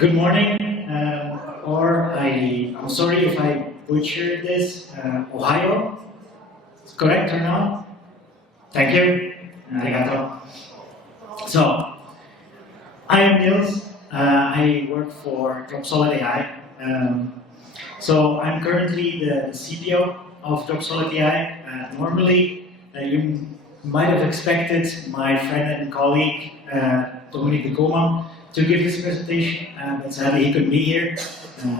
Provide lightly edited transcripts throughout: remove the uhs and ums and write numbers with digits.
Good morning, I'm sorry if I butchered this. Ohio, is correct or not? Thank you. Arigato. So, I am Niels. I work for Dropsolid AI. So, I'm currently the CPO of Dropsolid AI. Normally, you might have expected my friend and colleague, Dominic de Koolman, to give this presentation, but sadly he couldn't be here.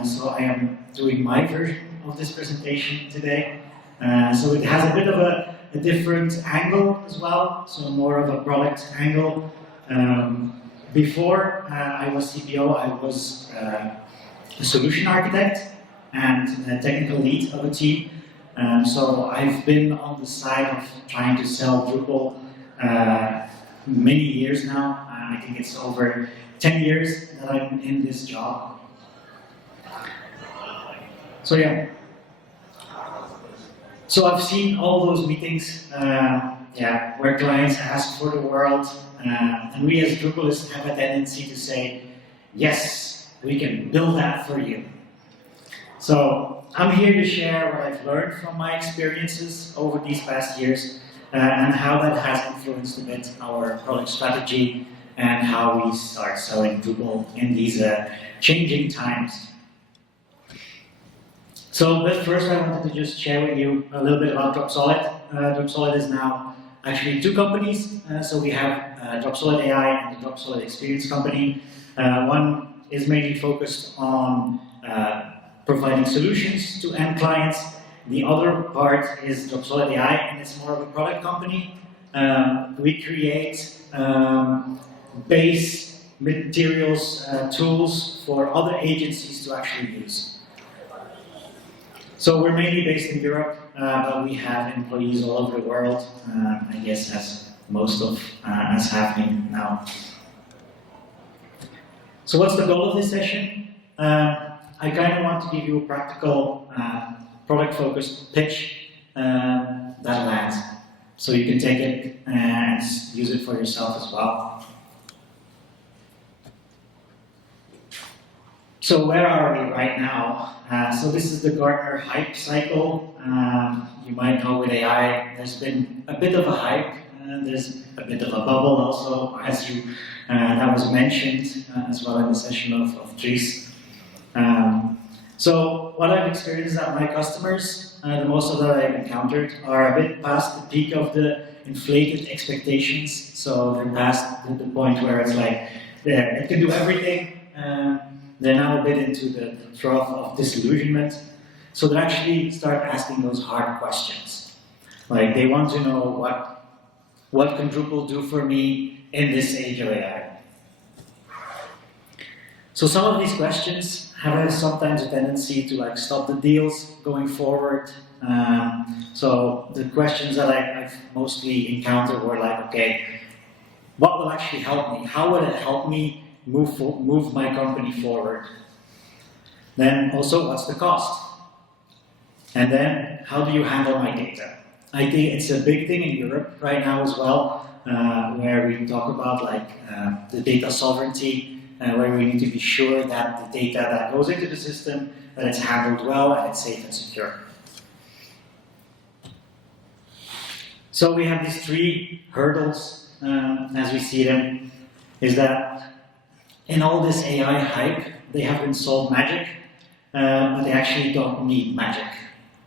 So I am doing my version of this presentation today. So it has a bit of a different angle as well, so more of a product angle. Before I was CPO, I was a solution architect and a technical lead of a team. So I've been on the side of trying to sell Drupal many years now. I think it's over 10 years that I'm in this job. So yeah. So I've seen all those meetings where clients ask for the world, and we as Drupalists have a tendency to say, yes, we can build that for you. So I'm here to share what I've learned from my experiences over these past years and how that has influenced a bit our product strategy and how we start selling Drupal in these changing times. So, but first I wanted to just share with you a little bit about Dropsolid. Dropsolid is now actually two companies. So we have Dropsolid AI and the Dropsolid Experience Company. One is mainly focused on providing solutions to end clients. The other part is Dropsolid AI, and it's more of a product company. We create base materials, tools for other agencies to actually use. So we're mainly based in Europe, but we have employees all over the world, I guess as most of us happening now. So what's the goal of this session? I kind of want to give you a practical, product-focused pitch that lands. So you can take it and use it for yourself as well. So where are we right now? So this is the Gartner hype cycle. You might know with AI, there's been a bit of a hype. There's a bit of a bubble also, as that was mentioned as well in the session of Dries. So what I've experienced at my customers, the most of that I've encountered, are a bit past the peak of the inflated expectations. So they're past the point where it's like, it can do everything. They're now a bit into the trough of disillusionment. So they actually start asking those hard questions. Like they want to know what can Drupal do for me in this age of AI? So some of these questions have sometimes a tendency to like stop the deals going forward. So the questions that I've mostly encountered were like, okay, what will actually help me? How will it help me move my company forward? Then also, what's the cost? And then, how do you handle my data? I think it's a big thing in Europe right now as well, where we talk about like the data sovereignty, where we need to be sure that the data that goes into the system, that it's handled well and it's safe and secure. So we have these three hurdles, as we see them, is that in all this AI hype, they haven't solved magic, but they actually don't need magic.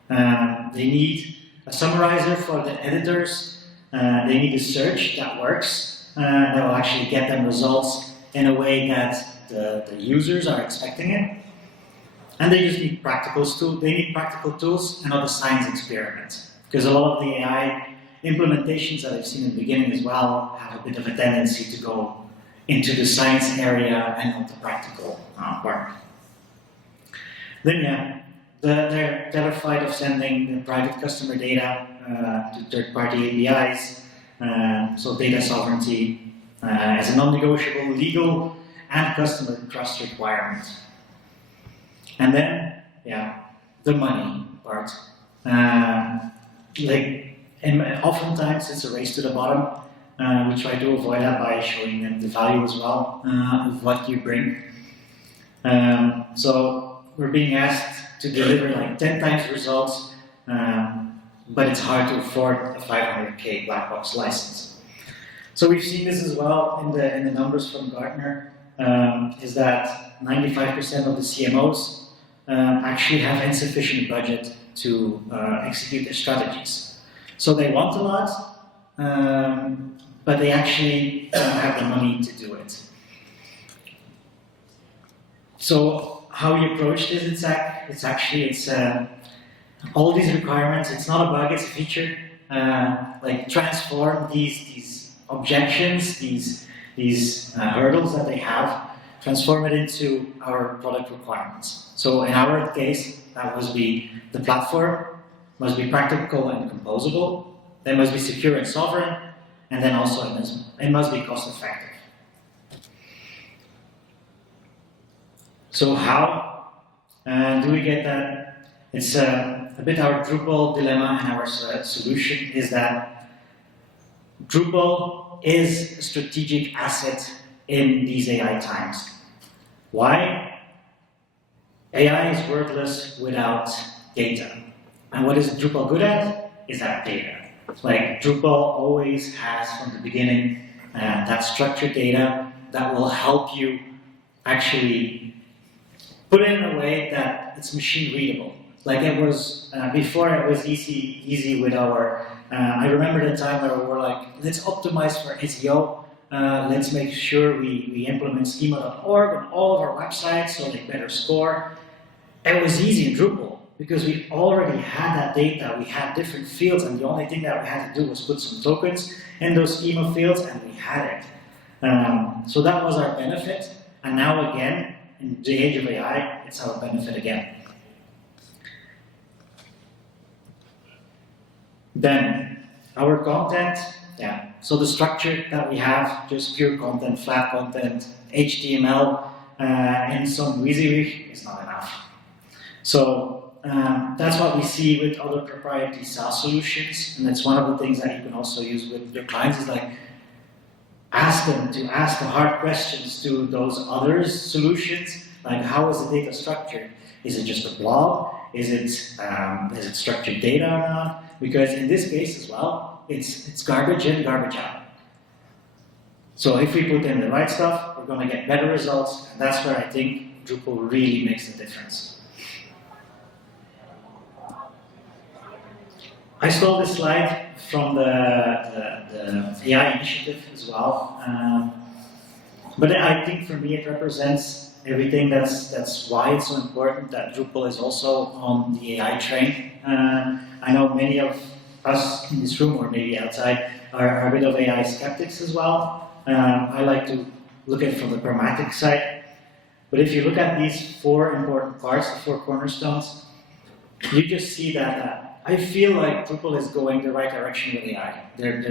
They need a summarizer for the editors. They need a search that works, that will actually get them results in a way that the users are expecting it. And they just need practical tools. They need practical tools and not a science experiment. Because a lot of the AI implementations that I've seen in the beginning as well have a bit of a tendency to go into the science area and not the practical part. Then yeah, they're terrified of sending the private customer data to third-party APIs, so data sovereignty as a non-negotiable legal and customer trust requirement. And then, yeah, the money part. Oftentimes it's a race to the bottom. We try to avoid that by showing them the value as well of what you bring. So we're being asked to deliver like 10 times results, but it's hard to afford a 500K black box license. So we've seen this as well in the numbers from Gartner, is that 95% of the CMOs actually have insufficient budget to execute their strategies. So they want a lot, but they actually don't have the money to do it. So how we approach this, it's all these requirements, it's not a bug, it's a feature. Like transform these objections, these hurdles that they have, transform it into our product requirements. So in our case, that must be the platform, must be practical and composable, they must be secure and sovereign, and then also it must be cost effective. So how do we get that? It's a bit our Drupal dilemma, and our solution is that Drupal is a strategic asset in these AI times. Why? AI is worthless without data. And what is Drupal good at? Is that data. Like Drupal always has from the beginning that structured data that will help you actually put it in a way that it's machine readable. Like it was before, it was easy with our. I remember the time where we were like, let's optimize for SEO. Let's make sure we implement schema.org on all of our websites so they better score. It was easy in Drupal because we already had that data. We had different fields, and the only thing that we had to do was put some tokens in those schema fields, and we had it. So that was our benefit. And now again, in the age of AI, it's our benefit again. Then our content, so the structure that we have, just pure content, flat content, HTML, and some WYSIWYG is not enough. So that's what we see with other proprietary SaaS solutions, and that's one of the things that you can also use with your clients is like ask them to ask the hard questions to those other solutions, like how is the data structured? Is it just a blob? Is it structured data or not? Because in this case as well, it's garbage in, garbage out. So if we put in the right stuff, we're going to get better results, and that's where I think Drupal really makes a difference. I stole this slide from the AI initiative as well, but I think for me it represents everything. That's why it's so important that Drupal is also on the AI train. I know many of us in this room, or maybe outside, are a bit of AI skeptics as well. I like to look at it from the pragmatic side. But if you look at these four important parts, the four cornerstones, you just see that I feel like Drupal is going the right direction with AI. They're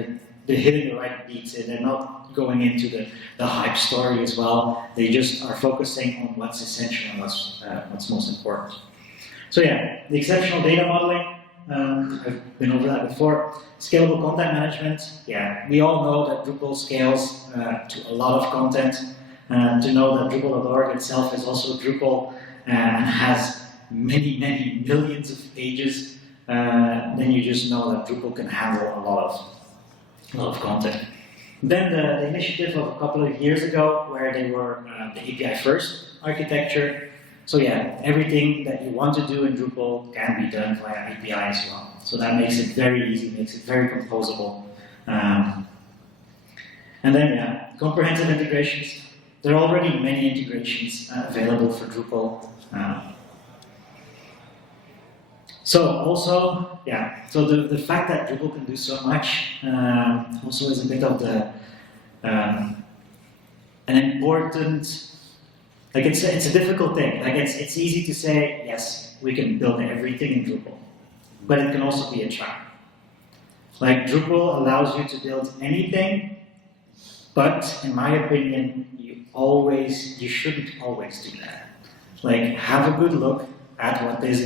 hitting the right beats. They're not going into the hype story as well. They just are focusing on what's essential and what's most important. So yeah, the exceptional data modeling, I've been over that before. Scalable content management, yeah, we all know that Drupal scales to a lot of content. To know that Drupal.org itself is also Drupal and has many, many millions of pages, then you just know that Drupal can handle a lot of content. Then the initiative of a couple of years ago, where they were the API first architecture. So yeah, everything that you want to do in Drupal can be done via API as well. So that makes it very easy, makes it very composable. And then yeah, comprehensive integrations. There are already many integrations available for Drupal. So also, yeah, so the fact that Drupal can do so much also is a bit of an important, like it's a difficult thing. Like it's easy to say, yes, we can build everything in Drupal, but it can also be a trap. Like Drupal allows you to build anything, but in my opinion, you shouldn't always do that. Like have a good look at what is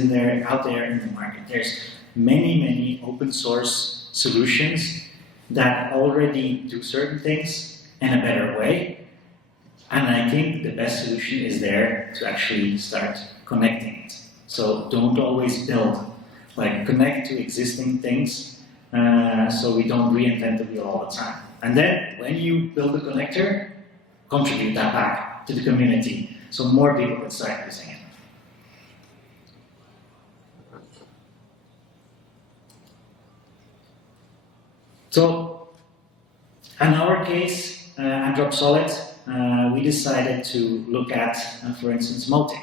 out there in the market. There's many open source solutions that already do certain things in a better way, And I think the best solution is there to actually start connecting it. So don't always build, like connect to existing things so we don't reinvent the wheel all the time. And then when you build a connector, contribute that back to the community so more people can start using it. So in our case, at Dropsolid, we decided to look at, for instance, Motic.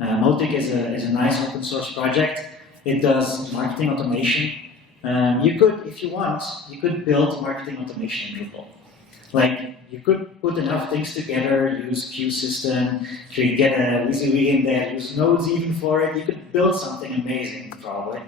Motic is a nice open source project. It does marketing automation. You could, if you want, you could build marketing automation in Drupal. Like, you could put enough things together, use queue system, you could get a WYSIWYG in there, use nodes even for it. You could build something amazing, probably.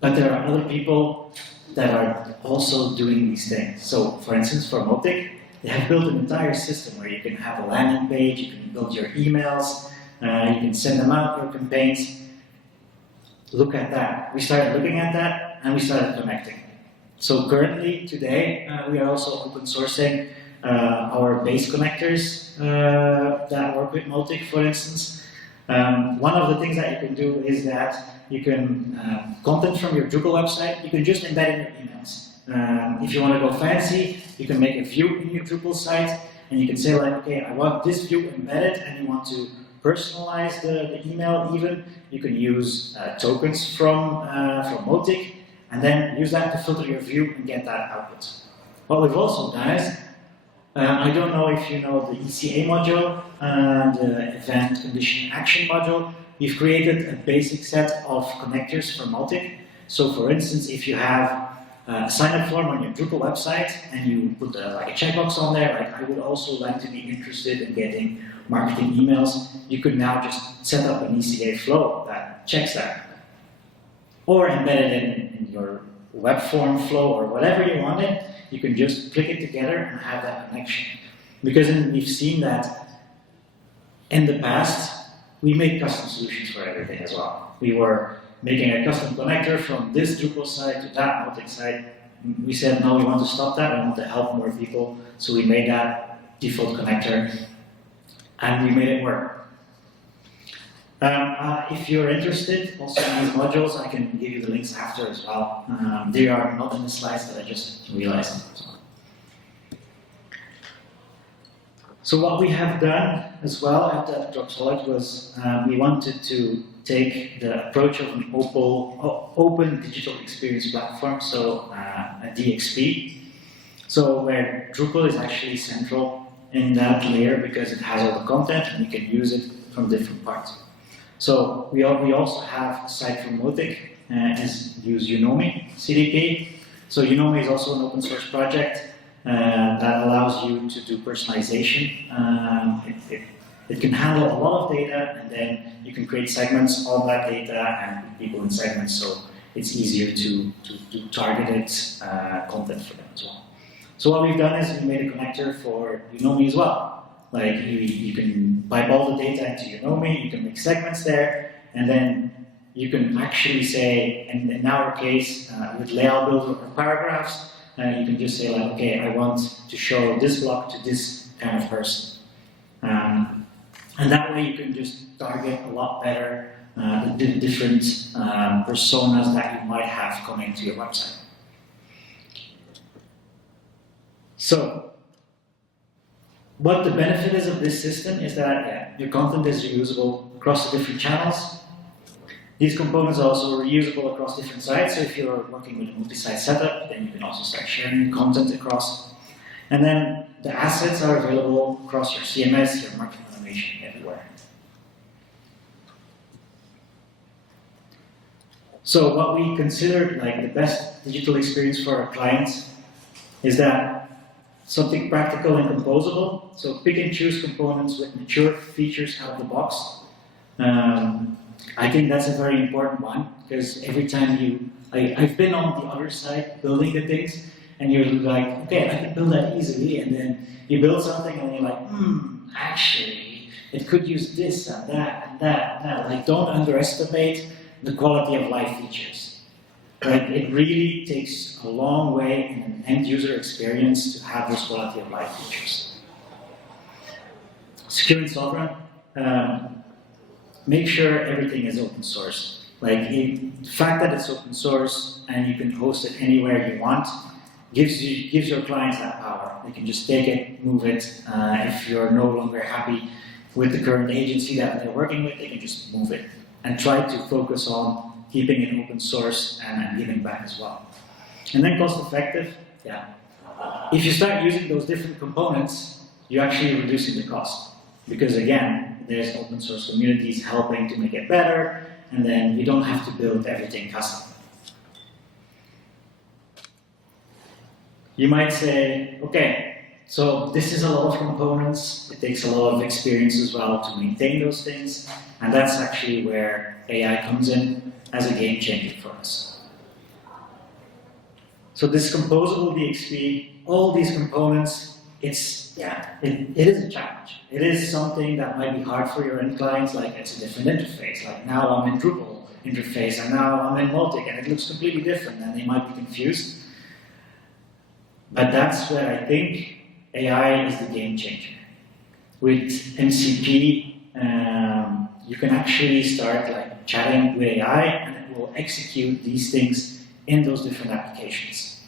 But there are other people that are also doing these things. So, for instance, for Motic, they have built an entire system where you can have a landing page, you can build your emails, you can send them out, your campaigns. Look at that. We started looking at that, and we started connecting. So currently, today, we are also open sourcing our base connectors that work with Motic, for instance. One of the things that you can do is that you can, content from your Drupal website, you can just embed in your emails. If you want to go fancy, you can make a view in your Drupal site, and you can say like, okay, I want this view embedded, and you want to personalize the email even. You can use tokens from Motic, and then use that to filter your view and get that output. What we've also done is, I don't know if you know the ECA module and the event condition action module. We've created a basic set of connectors for Motic. So for instance, if you have a sign-up form on your Drupal website and you put like a checkbox on there, like I would also like to be interested in getting marketing emails, you could now just set up an ECA flow that checks that. Or embed it in your web form flow or whatever you want it, you can just click it together and have that connection. Because we've seen that in the past, we made custom solutions for everything as well. We were making a custom connector from this Drupal site to that Motic site. We said, no, we want to stop that, we want to help more people, so we made that default connector, and we made it work. If you're interested also in these modules, I can give you the links after as well. They are not in the slides, but I just realized. So what we have done as well at Dropsolid was we wanted to take the approach of an open digital experience platform, so a DXP. So where Drupal is actually central in that layer because it has all the content and you can use it from different parts. So we also have a site from Motic, use Unomi CDP. So Unomi is also an open source project that allows you to do personalization. It can handle a lot of data, and then you can create segments on that data and put people in segments, so it's easier to do targeted content for them as well. So what we've done is we made a connector for Unomi as well. Like you can pipe all the data into Unomi, you can make segments there, and then you can actually say, and in our case, with layout builder or paragraphs, you can just say like, okay, I want to show this block to this kind of person. And that way you can just target a lot better the different personas that you might have coming to your website. So, what the benefit is of this system is that your content is reusable across the different channels. These components are also reusable across different sites, so if you're working with a multi-site setup, then you can also start sharing content across. And then the assets are available across your CMS, your marketing automation, everywhere. So what we considered like the best digital experience for our clients is that something practical and composable. So pick and choose components with mature features out of the box. I think that's a very important one, because every time I've been on the other side building the things, and you're like, okay, I can build that easily, and then you build something and you're like, actually, it could use this and that and that and that. Like, don't underestimate the quality of life features. Right? It really takes a long way in an end user experience to have this quality of life features. secure and sovereign. Make sure everything is open source. Like the fact that it's open source and you can host it anywhere you want gives your clients that power. They can just take it, move it. If you're no longer happy with the current agency that they're working with, they can just move it and try to focus on keeping it open source and giving back as well. And then cost effective, yeah. If you start using those different components, you're actually reducing the cost. Because again, there's open source communities helping to make it better, and then you don't have to build everything custom. You might say, okay, so this is a lot of components, it takes a lot of experience as well to maintain those things, and that's actually where AI comes in as a game changer for us. So this composable DXP, all these components, it is a challenge. It is something that might be hard for your end clients, like it's a different interface. Like now I'm in Drupal interface and now I'm in Multic and it looks completely different and they might be confused. But that's where I think AI is the game changer. With MCP, you can actually start like chatting with AI and it will execute these things in those different applications.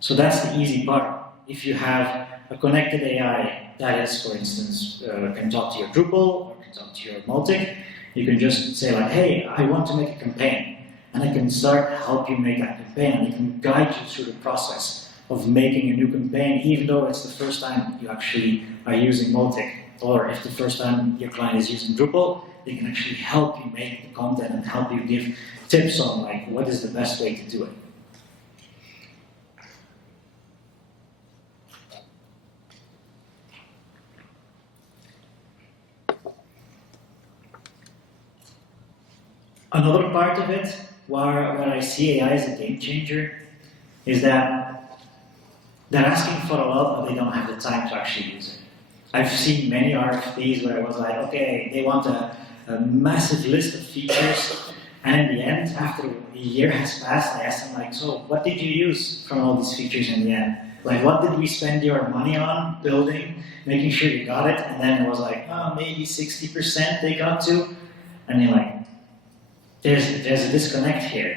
So that's the easy part. If you have a connected AI that is, for instance, can talk to your Drupal or can talk to your Multic, you can just say like, hey, I want to make a campaign. And I can start to help you make that campaign and I can guide you through the process of making a new campaign, even though it's the first time you actually are using Multic. Or if the first time your client is using Drupal, they can actually help you make the content and help you give tips on like what is the best way to do it. Another part of it, where I see AI as a game changer, is that they're asking for a lot, but they don't have the time to actually use it. I've seen many RFPs where it was like, okay, they want a massive list of features, and in the end, after a year has passed, I asked them like, so what did you use from all these features in the end? Like, what did we spend your money on building, making sure you got it? And then it was like, oh, maybe 60% they got to, and you're like, there's a disconnect here,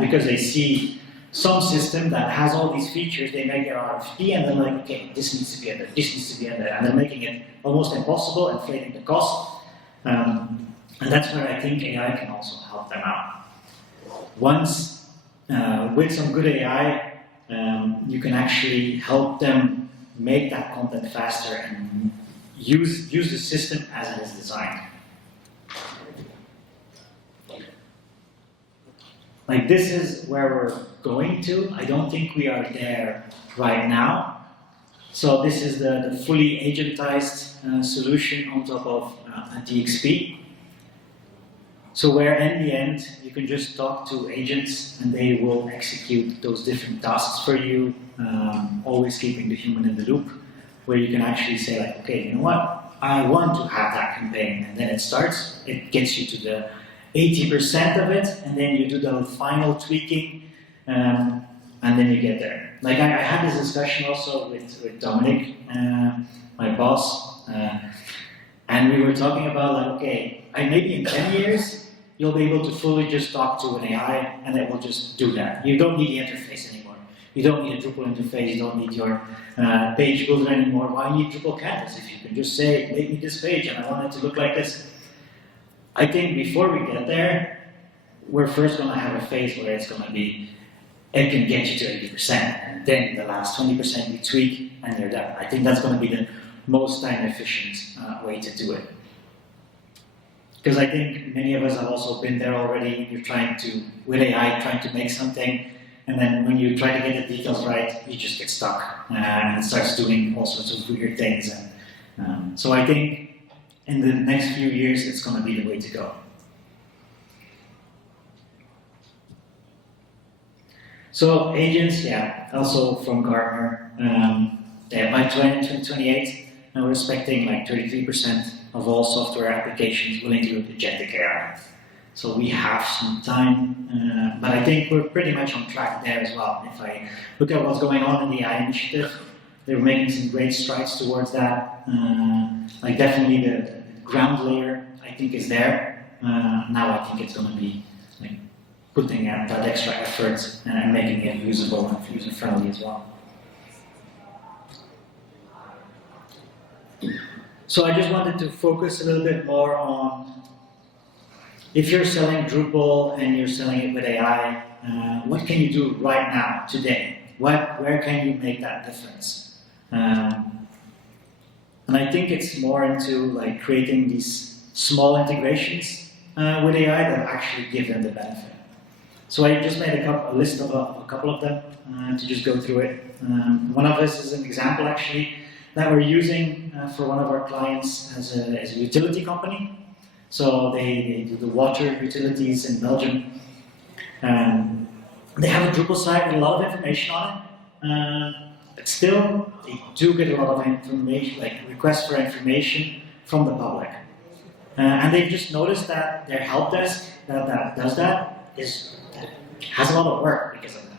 because they see some system that has all these features, they make their RFP and they're like, okay, this needs to be in there, this needs to be in there, and they're making it almost impossible, inflating the cost. And that's where I think AI can also help them out. Once, with some good AI, you can actually help them make that content faster and use the system as it is designed. Like this is where we're going to. I don't think we are there right now. So this is the fully agentized solution on top of a DXP. So where in the end, you can just talk to agents and they will execute those different tasks for you, always keeping the human in the loop, where you can actually say like, okay, you know what? I want to have that campaign. And then it starts, it gets you to the 80% of it, and then you do the final tweaking, and then you get there. Like I had this discussion also with Dominic, my boss, and we were talking about like, okay, maybe in 10 years, you'll be able to fully just talk to an AI, and it will just do that. You don't need the interface anymore. You don't need a Drupal interface, you don't need your page builder anymore. Why need Drupal Canvas if you can just say, make me this page, and I want it to look like this? I think before we get there, we're first going to have a phase where it's going to be, it can get you to 80%, and then the last 20% you tweak, and you're done. I think that's going to be the most time efficient way to do it. Because I think many of us have also been there already. You're trying to, with AI, trying to make something, and then when you try to get the details right, you just get stuck, and it starts doing all sorts of weird things. And so I think in the next few years, it's going to be the way to go. So agents, yeah, also from Gartner, by 2028, we're expecting like 33% of all software applications will include agentic AI. So we have some time, but I think we're pretty much on track there as well. If I look at what's going on in the AI initiative, They're making some great strides towards that. Like definitely the ground layer, I think, is there. Now I think it's going to be like putting out that extra effort and making it usable and user-friendly as well. So I just wanted to focus a little bit more on if you're selling Drupal and you're selling it with AI, what can you do right now, today? Where can you make that difference? And I think it's more into like creating these small integrations with AI that actually give them the benefit. So I just made a list of a couple of them to just go through it. One of this is an example actually that we're using for one of our clients as a utility company. So they do the water utilities in Belgium. They have a Drupal site with a lot of information on it, but still they do get a lot of information, like requests for information from the public. And they've just noticed that their help desk that does that has a lot of work because of that.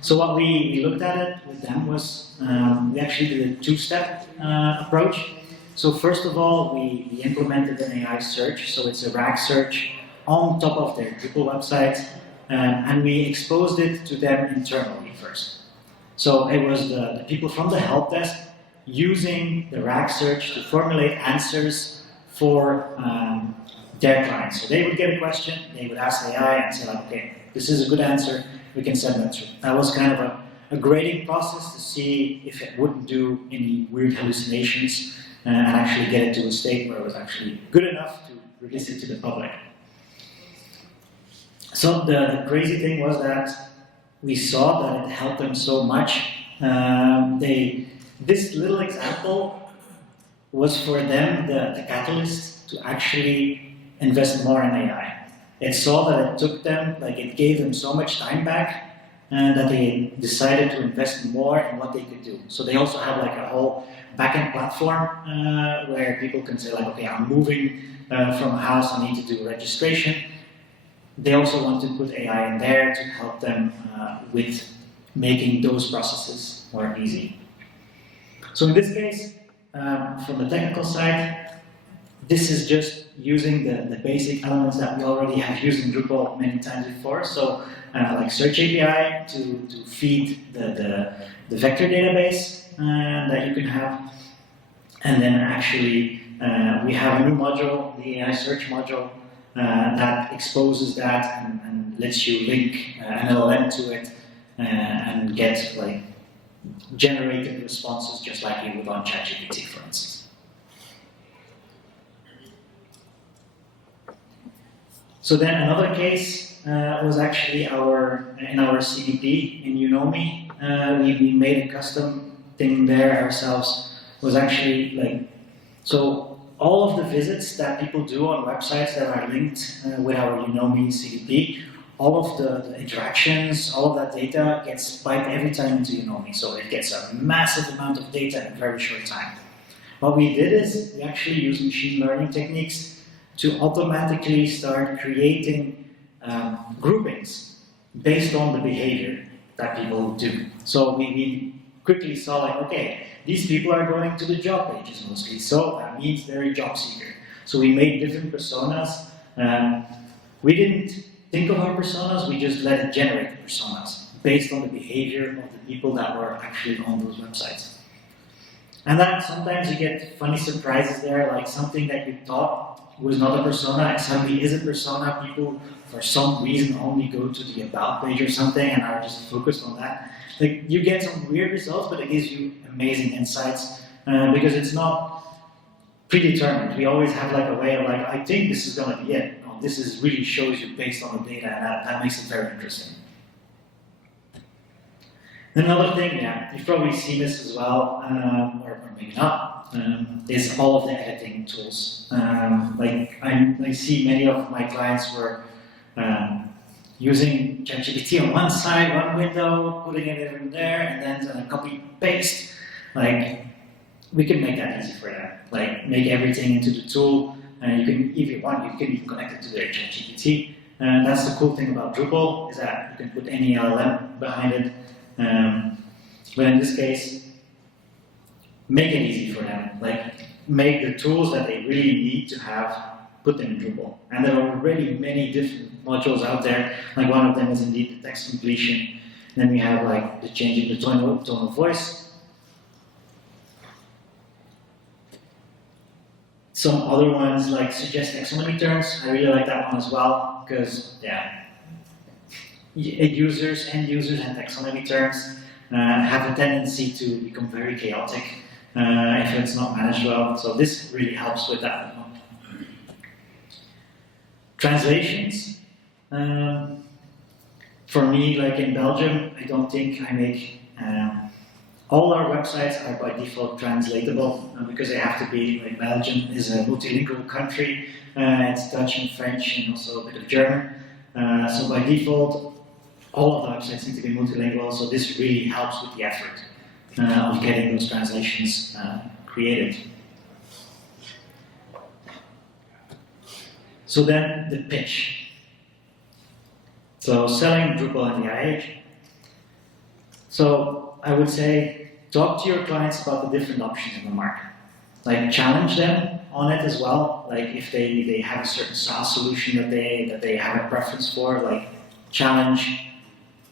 So what we looked at it with them was we actually did a two-step approach. So first of all, we implemented an AI search, so it's a RAG search on top of their Drupal website, and we exposed it to them internally first. So it was the people from the help desk using the RAG search to formulate answers for their clients. So they would get a question, they would ask AI and say like, okay, this is a good answer, we can send that through. That was kind of a grading process to see if it wouldn't do any weird hallucinations and actually get it to a state where it was actually good enough to release it to the public. So the crazy thing was that we saw that it helped them so much. This little example was for them the catalyst to actually invest more in AI. It saw that it took them, like it gave them so much time back that they decided to invest more in what they could do. So they also have like a whole backend platform where people can say like, okay, I'm moving from a house, I need to do registration. They also want to put AI in there to help them with making those processes more easy. So in this case, from the technical side, this is just using the basic elements that we already have used in Drupal many times before. So like search API to feed the vector database that you can have. And then actually we have a new module, the AI search module, that exposes that and lets you link an LLM to it and get like generated responses just like you would on ChatGPT, for instance. So then another case was actually in our CDP in Unomi. We made a custom thing there ourselves. Was actually like, so all of the visits that people do on websites that are linked with our Unomi CDP, all of the interactions, all of that data gets spiked every time into Unomi. So it gets a massive amount of data in a very short time. What we did is we actually used machine learning techniques to automatically start creating groupings based on the behavior that people do. So we quickly saw like, okay, these people are going to the job pages mostly, so that means they're a job seeker. So we made different personas. We didn't think of our personas, we just let it generate the personas based on the behavior of the people that were actually on those websites. And then sometimes you get funny surprises there, like something that you thought was not a persona and suddenly is a persona. People, for some reason, only go to the about page or something and are just focused on that. Like, you get some weird results, but it gives you amazing insights because it's not predetermined. We always have like a way of like, I think this is going to be it. No, this is really shows you based on the data, and that makes it very interesting. Another thing, yeah, you've probably seen this as well, or maybe not, is all of the editing tools. Like I see many of my clients were using ChatGPT on one side, one window, putting it in there, and then copy paste. Like, we can make that easy for them. Like, make everything into the tool, and you can, if you want, you can even connect it to their ChatGPT. And that's the cool thing about Drupal, is that you can put any LLM behind it. But in this case, make it easy for them. Like, make the tools that they really need to have, put them in Drupal. And there are already many different modules out there. Like, one of them is indeed the text completion. Then we have like the changing the tone of voice. Some other ones like suggest taxonomy terms. I really like that one as well because end users and taxonomy terms have a tendency to become very chaotic if it's not managed well. So this really helps with that. Translations. For me, like in Belgium, I don't think I make all our websites are by default translatable because they have to be, like Belgium is a multilingual country, it's Dutch and French and also a bit of German. So by default, all of the websites need to be multilingual, so this really helps with the effort of getting those translations created. So then the pitch. So selling Drupal in the AI age. So I would say talk to your clients about the different options in the market. Like challenge them on it as well. Like if they have a certain SaaS solution that they have a preference for, like challenge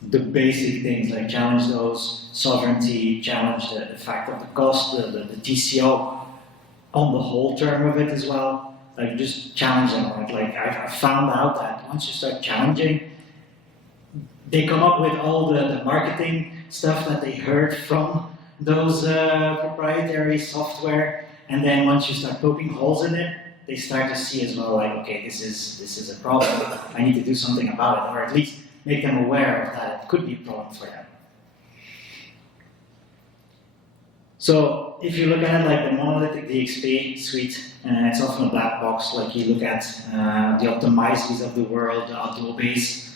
the basic things, like challenge those sovereignty, challenge the fact of the cost, the TCO on the whole term of it as well. Like just challenge them on it. Like I've found out that once you start challenging, they come up with all the marketing stuff that they heard from those proprietary software, and then once you start poking holes in it, they start to see as well, like, okay, this is a problem. I need to do something about it, or at least make them aware of that it could be a problem for them. So if you look at it like the monolithic DXP suite, it's often a black box. Like you look at the Optimizes of the world, the Adobes,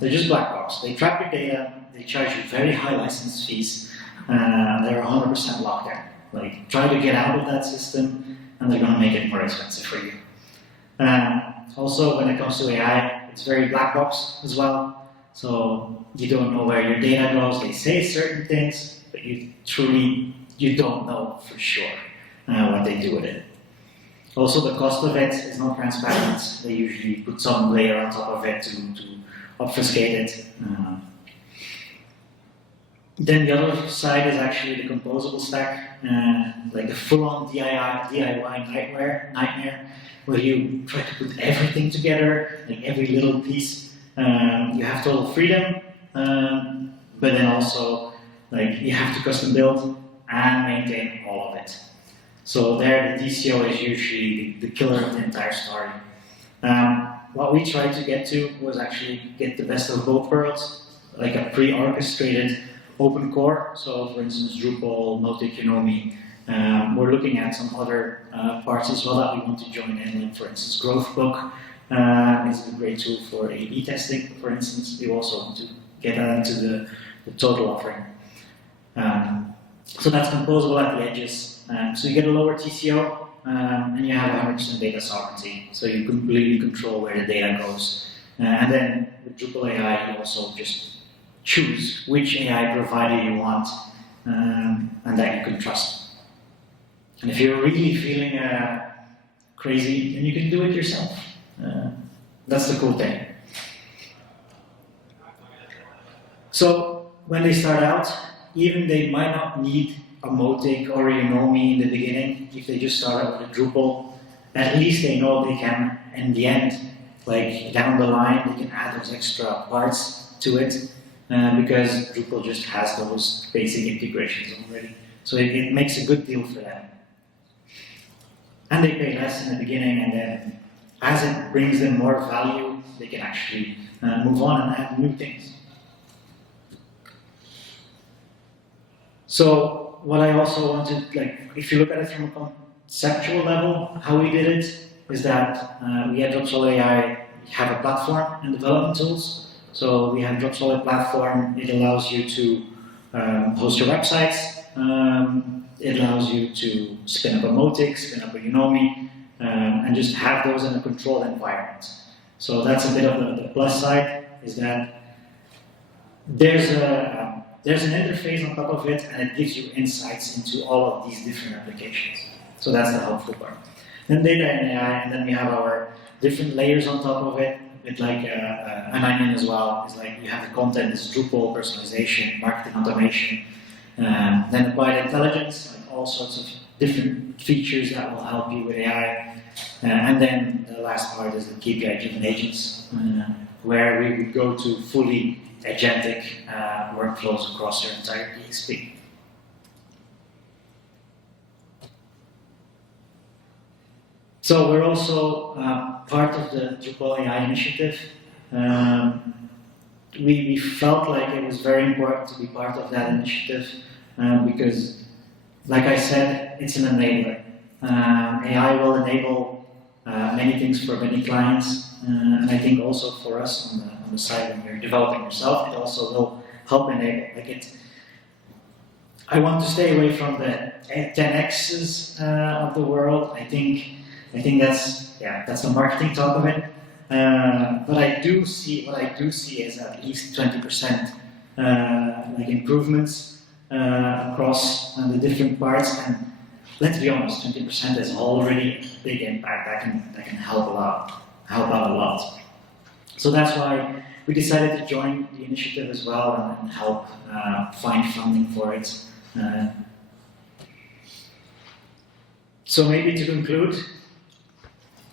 they're just black box. They trap your data, they charge you very high license fees, they're 100% locked in. Like try to get out of that system and they're going to make it more expensive for you. Also when it comes to AI, it's very black box as well. So you don't know where your data goes. They say certain things, but you don't know for sure what they do with it. Also, the cost of it is not transparent. They usually put some layer on top of it to obfuscate it. Then the other side is actually the composable stack, like the full-on DIY nightmare, where you try to put everything together, like every little piece. You have total freedom, but then also like you have to custom build and maintain all of it. So there, the TCO is usually the killer of the entire story. What we tried to get to was actually get the best of both worlds, like a pre-orchestrated open core. So for instance, Drupal, Mautic, Unomi. We're looking at some other parts as well that we want to join in, like for instance, Growthbook is a great tool for A/B testing, for instance. We also want to get that into the total offering. So that's composable at the edges. So you get a lower TCO, and you have 100% data sovereignty. So you completely control where the data goes. And then with Drupal AI, you also just choose which AI provider you want, and that you can trust. And if you're really feeling crazy, then you can do it yourself. That's the cool thing. So when they start out, even they might not need a Mautic or a Unomi in the beginning. If they just start out with a Drupal, at least they know they can, in the end, like down the line, they can add those extra parts to it because Drupal just has those basic integrations already. So it makes a good deal for them. And they pay less in the beginning, and then as it brings them more value, they can actually move on and add new things. So what I also wanted, like, if you look at it from a conceptual level, how we did it is that we at Dropsolid AI have a platform and development tools. So we have Dropsolid platform. It allows you to host your websites. It allows you to spin up a Mautic, spin up a Unomi, and just have those in a controlled environment. So that's a bit of the plus side, is that there's there's an interface on top of it, and it gives you insights into all of these different applications. So that's the helpful part. Then data and AI, and then we have our different layers on top of it, a bit like an onion as well. It's like you have the content, it's Drupal, personalization, marketing automation, then applied intelligence, like all sorts of different features that will help you with AI. And then the last part is the KPI-driven agents, where we would go to fully agentic workflows across your entire DSP. So we're also part of the Drupal AI initiative. We felt like it was very important to be part of that initiative because, like I said, it's an enabler. AI will enable many things for many clients, and I think also for us on the side when you're developing yourself, it also will help enable. I want to stay away from the 10x's of the world. I think that's the marketing talk of it. But what I do see is at least 20% improvements across the different parts. And let's be honest, 20% is already a big impact. That can help out a lot. So that's why we decided to join the initiative as well and help find funding for it. So maybe to conclude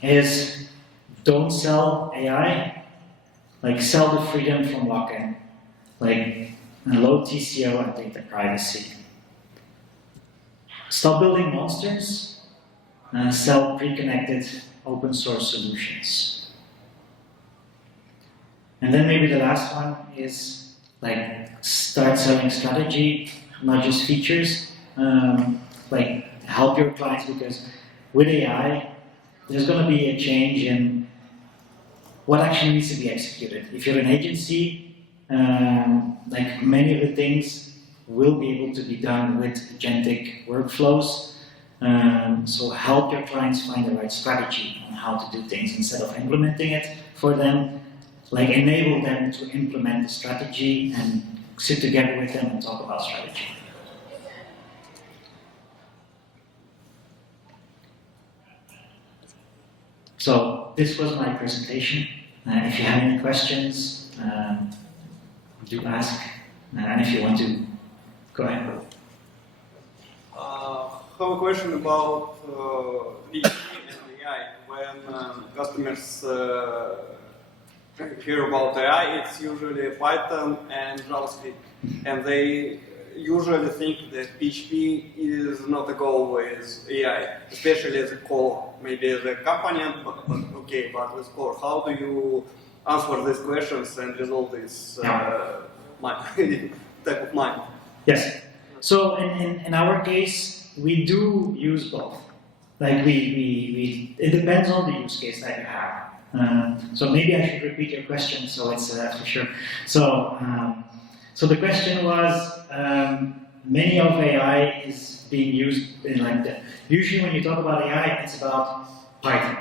is don't sell AI, sell the freedom from lock-in, low TCO and data privacy. Stop building monsters and sell pre-connected open source solutions. And then maybe the last one is start selling strategy, not just features. Help your clients, because with AI, there's going to be a change in what actually needs to be executed. If you're an agency, many of the things will be able to be done with agentic workflows. So help your clients find the right strategy on how to do things instead of implementing it for them. Enable them to implement the strategy and sit together with them and talk about strategy. So this was my presentation. If you have any questions, do ask. And if you want to, go ahead. I have a question about PHP and AI. When customers hear about AI, it's usually Python and JavaScript. And they usually think that PHP is not a goal with AI, especially as a core, maybe as a companion, but okay, but with core. How do you answer these questions and resolve this type of mind? Yes. So in our case, we do use both. It depends on the use case that you have. So maybe I should repeat your question so it's for sure. So the question was, many of AI is being used in usually when you talk about AI, it's about Python.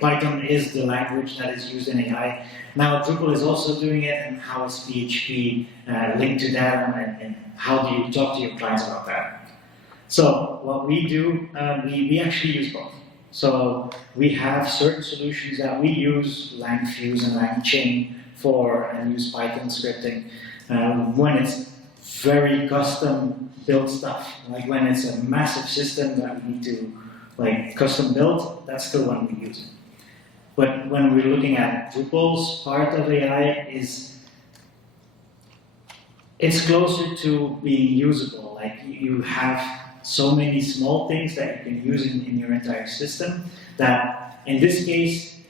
Python is the language that is used in AI. Now Drupal is also doing it, and how is PHP linked to that, and how do you talk to your clients about that? So what we do, we actually use both. So we have certain solutions that we use, LangFuse and LangChain for, and use Python scripting. When it's very custom built stuff, when it's a massive system that we need to custom build, that's still when we use it. But when we're looking at Drupal's part of AI, it's closer to being usable. You have so many small things that you can use in your entire system that, in this case,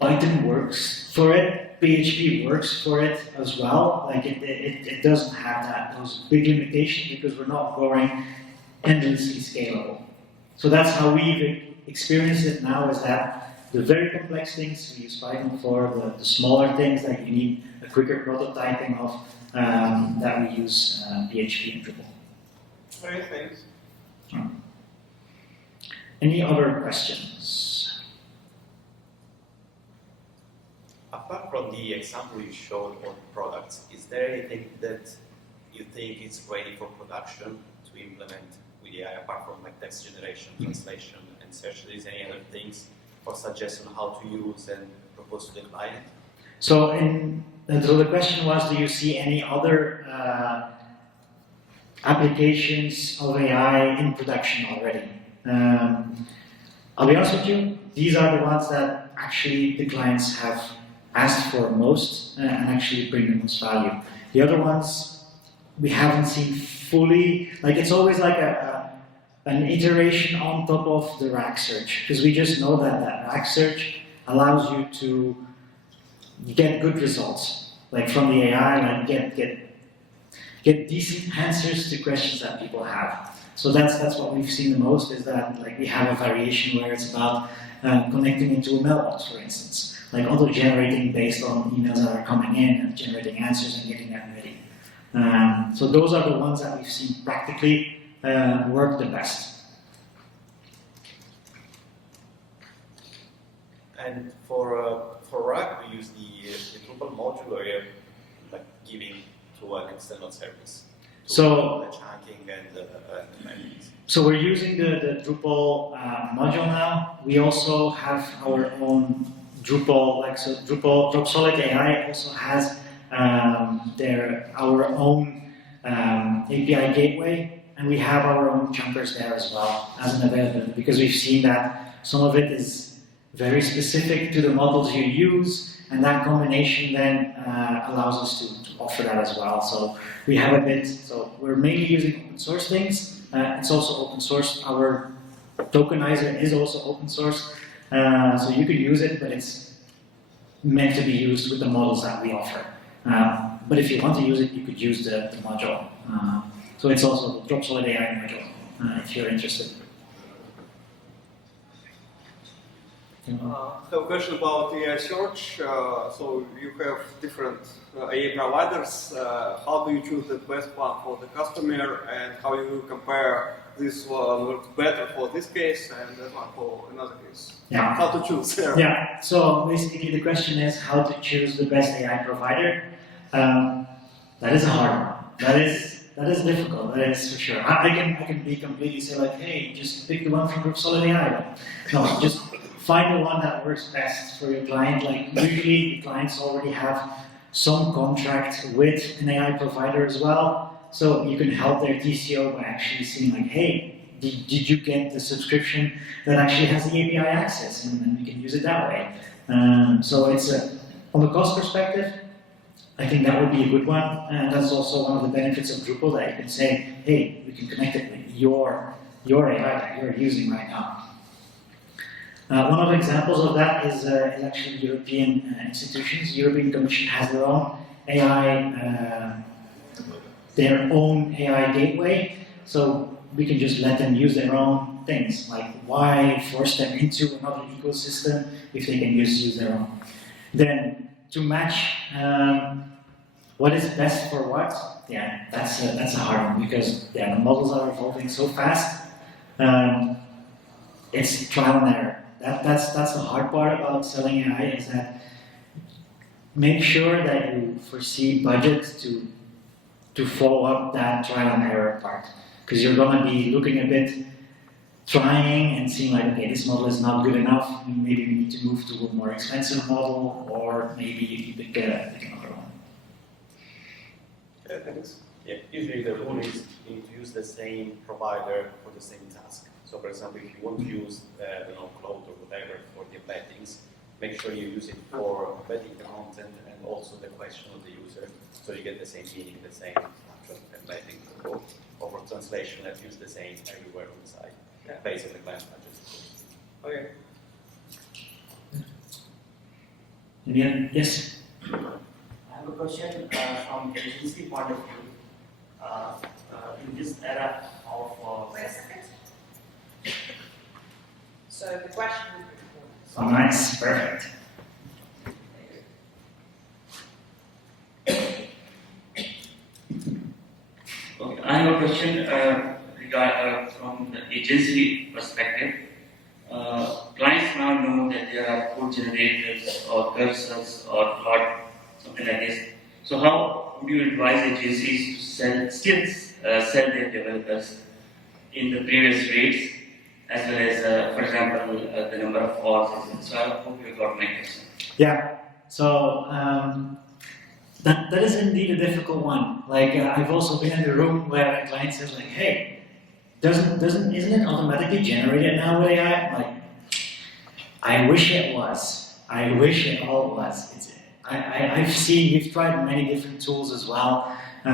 Python works for it, PHP works for it as well. It doesn't have those big limitations because we're not growing endlessly scalable. So that's how we've experienced it now, is that the very complex things we use Python for, the smaller things that you need a quicker prototyping of, that we use PHP and Drupal. Okay, thanks. Any other questions? Apart from the example you showed on products, is there anything that you think it's ready for production to implement with AI, apart from like text generation, translation, and search? Is there any other things for suggestion how to use and propose to the client? So, so the question was, do you see any other applications of AI in production already? I'll be honest with you, these are the ones that actually the clients have asked for most and actually bring the most value. The other ones we haven't seen fully, like it's always like an iteration on top of the RAG search, because we just know that that RAG search allows you to get good results, like from the AI, like get decent answers to questions that people have. So that's what we've seen the most, is that like we have a variation where it's about connecting into a mailbox, for instance, like auto-generating based on emails that are coming in and generating answers and getting them ready. So those are the ones that we've seen practically work the best. And for RAG, we use the Drupal module, or you're like giving to an external service. So the chunking and the so we're using the Drupal module now. We also have our own Drupal, like so Dropsolid AI also has our own API gateway, and we have our own chunkers there as well as an availability, because we've seen that some of it is very specific to the models you use, and that combination then allows us to offer that as well. So we have a bit, so we're mainly using open source things. It's also open source. Our tokenizer is also open source, so you could use it, but it's meant to be used with the models that we offer. But if you want to use it, you could use the module. So it's also the Dropsolid AI module, if you're interested. I have a question about AI search. So you have different AI providers. How do you choose the best one for the customer, and how you compare this one works better for this case and that one for another case? Yeah. How to choose? Yeah. So basically, the question is how to choose the best AI provider. That is a hard one. That is difficult. That is for sure. I can be completely say like, hey, just pick the one from Dropsolid AI. No, just find the one that works best for your client. Like usually the clients already have some contract with an AI provider as well, so you can help their TCO by actually seeing like, hey, did you get the subscription that actually has the API access, and then we can use it that way. So it's from a cost perspective, I think that would be a good one, and that's also one of the benefits of Drupal, that you can say, hey, we can connect it with your AI that you're using right now. One of the examples of that is actually European institutions. The European Commission has their own AI gateway, so we can just let them use their own things. Like, why force them into another ecosystem if they can just use their own? Then to match what is best for what, yeah, that's a hard one, because the models are evolving so fast. It's trial and error. That's the hard part about selling AI, is that make sure that you foresee budget to follow up that trial and error part, because you're going to be looking a bit, trying and seeing like, okay, this model is not good enough, maybe we need to move to a more expensive model, or maybe you pick another one. Yeah, thanks. Yeah, usually the rule is you need to use the same provider for the same task. So for example, if you want to use Cloud or whatever for the embeddings, make sure you use it for embedding the content and also the question of the user, so you get the same meaning, the same actual embedding. Or for translation, let's use the same everywhere on the site, based on the client budget. Okay. Yes? I have a question from agency point of view. In this era of... Wait a second. So the question is... Oh, nice, perfect. Okay, I have a question from the agency perspective. Clients now know that there are code generators or cursors or plot, something like this. So how would you advise agencies to sell their developers in the previous rates, as well as, for example, the number of hours? So I hope you got my question. Yeah. So that is indeed a difficult one. Like I've also been in the room where a client says like, "Hey, isn't it automatically generated now with AI?" Like, I wish it was. I wish it all was. We've tried many different tools as well. We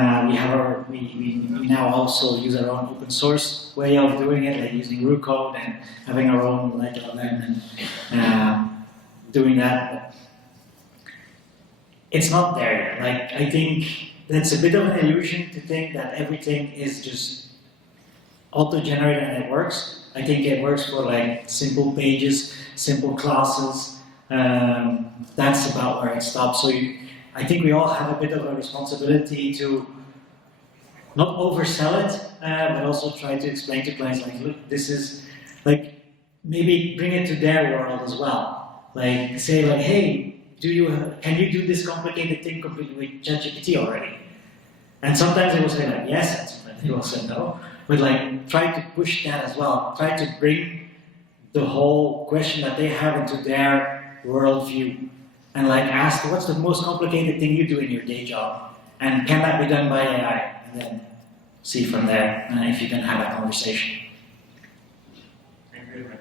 now also use our own open source way of doing it, like using root code and having our own like LLM and doing that. It's not there yet. Like I think that's a bit of an illusion to think that everything is just auto-generated and it works. I think it works for like simple pages, simple classes. That's about where it stops. So I think we all have a bit of a responsibility to not oversell it, but also try to explain to clients like, look, this is like maybe bring it to their world as well. Like say like, hey, can you do this complicated thing completely with ChatGPT already? And sometimes they will say like yes, and sometimes they will say no. But like try to push that as well. Try to bring the whole question that they have into their worldview. And like ask, what's the most complicated thing you do in your day job? And can that be done by AI? And then see from there if you can have a conversation. Thank you very much.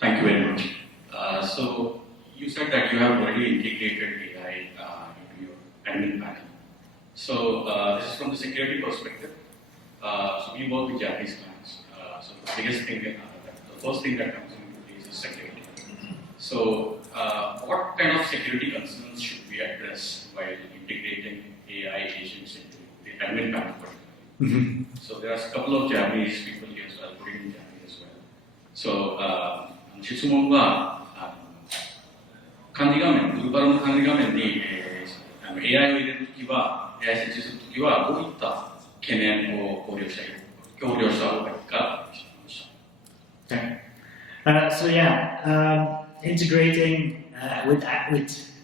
Thank you very much. So you said that you have already integrated AI into your admin panel. So this is from the security perspective. So we work with Japanese clients. So the biggest thing, the first thing that comes into place is security. So what kind of security concerns should we address while integrating AI agents into the admin panel? So there are a couple of Japanese people here as well, putting in Japanese as well. So 質問は管理画面、Drupal の管理画面に、AI を入れるときは、AI 設置するときは、どういった懸念を考慮した方がいいか聞きました。Okay. So yeah, integrating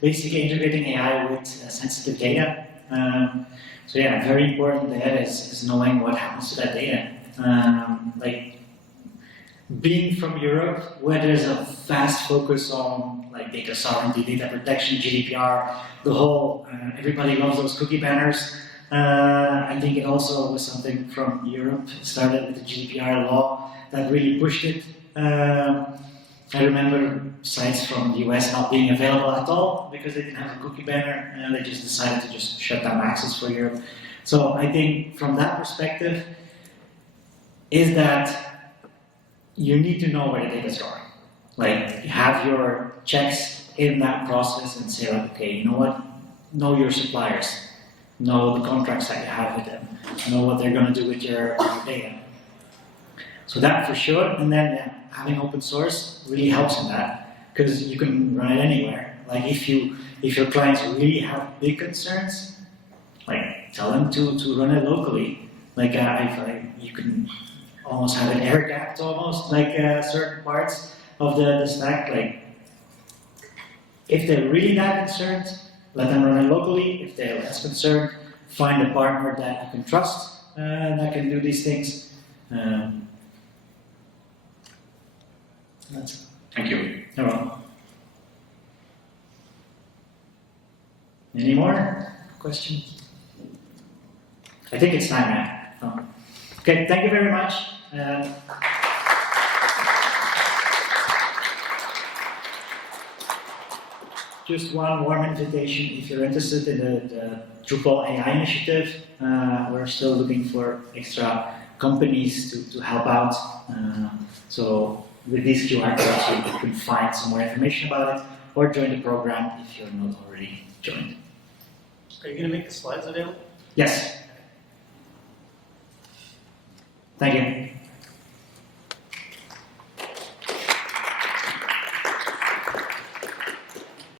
basically integrating AI with sensitive data. So yeah, very important there is knowing what happens to that data. Like being from Europe, where there's a vast focus on like data sovereignty, data protection, GDPR, the whole everybody loves those cookie banners. I think it also was something from Europe, started with the GDPR law that really pushed it. I remember sites from the US not being available at all because they didn't have a cookie banner and they just decided to just shut down access for Europe. So I think from that perspective is that you need to know where the data is going. Like have your checks in that process and say like, okay, you know what? Know your suppliers. Know the contracts that you have with them. Know what they're going to do with your data. So that for sure. And then having open source really helps in that because you can run it anywhere. Like if your clients really have big concerns, like tell them to run it locally. Like you can almost have it air gapped almost, like certain parts of the stack. Like if they're really that concerned, let them run it locally. If they're less concerned, find a partner that you can trust that can do these things. Thank you. No problem. Any more questions? I think it's time now. Oh. Okay, thank you very much. Just one warm invitation if you're interested in the Drupal AI initiative. We're still looking for extra companies to help out. So with these QR codes you can find some more information about it or join the program if you're not already joined. Are you going to make the slides available? Yes. Thank you.